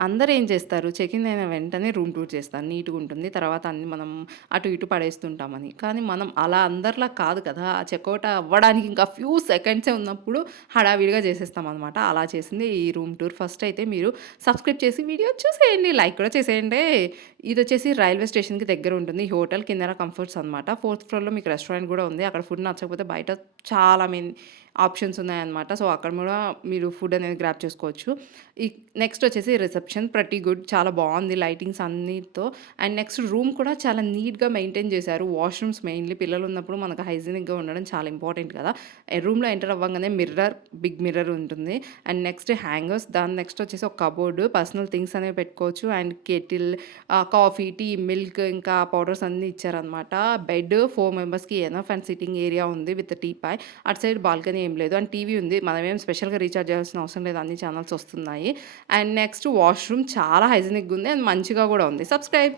అందరూ ఏం చేస్తారు, చెక్ ఇన్ అయిన వెంటనే రూమ్ టూర్ చేస్తారు. నీట్‌గుంటుంది. తర్వాత అన్నీ మనం అటు ఇటు పడేస్తుంటామని. కానీ మనం అలా అందరిలా కాదు కదా! చెకౌట్ అవ్వడానికి ఇంకా ఫ్యూ సెకండ్సే ఉన్నప్పుడు హడావిడిగా చేసేస్తామనమాట. అలా చేసింది ఈ రూమ్ టూర్. ఫస్ట్ అయితే మీరు సబ్స్క్రైబ్ చేసి వీడియో చూసేయండి. లైక్ కూడా చేసేయండి. ఇదొచ్చేసి రైల్వే స్టేషన్‌కి దగ్గర ఉంటుంది. ఈ హోటల్ కిందన కంఫర్ట్స్ అనమాట. ఫోర్త్ ఫ్లోర్‌లో మీకు రెస్టారెంట్ గూడా ఉంది. అక్కడ ఫుడ్ నచ్చకపోతే బయట చాలా ఆప్షన్స్ ఉన్నాయన్నమాట. సో, అక్కడ గూడా మీరు ఫుడ్ అనేది గ్రాబ్ చేసుకోవచ్చు. ఈ నెక్స్ట్ వచ్చేసి రిసెప్షన్ ప్రతి గుడ్. చాలా బావుంది లైటింగ్స్ అన్నిటితో. అండ్ నెక్స్ట్ రూమ్ కూడా చాలా నీట్‌గా మెయింటైన్ చేశారు. వాష్‌రూమ్స్ మెయిన్‌లీ పిల్లలున్నప్పుడు మనకు హైజీనిక్‌గా ఉండడం చాలా ఇంపార్టెంట్ కదా! రూమ్‌లో ఎంటర్ అవ్వంగానే బిగ్ మిర్రర్ ఉంటుంది. అండ్ నెక్స్ట్ హ్యాంగర్స్, దాని నెక్స్ట్ వచ్చేసి ఒక కబోర్డ్. పర్సనల్ థింగ్స్ అనేవి పెట్టుకోవచ్చు. And kettle, coffee, tea, milk ఇంకా పౌడర్స్ అన్నీ ఇచ్చారనమాట. బెడ్ 4 మెంబర్స్‌కి ఎనఫ్ అండ్ సిట్టింగ్ ఏరియా ఉంది విత్ టీపాయ్. అటు సైడ్ బాల్కనీ ఏం లేదు. అండ్ టీవీ ఉంది. మనమేం స్పెషల్‌గా రీచార్జ్ చేయాల్సిన అవసరం లేదు. అన్ని ఛానెల్స్ వస్తున్నాయి. అండ్ నెక్స్ట్ వాష్‌రూమ్ చాలా హైజీనిక్‌గా ఉంది. అండ్ మంచిగా గూడా ఉంది. సబ్స్క్రైబ్.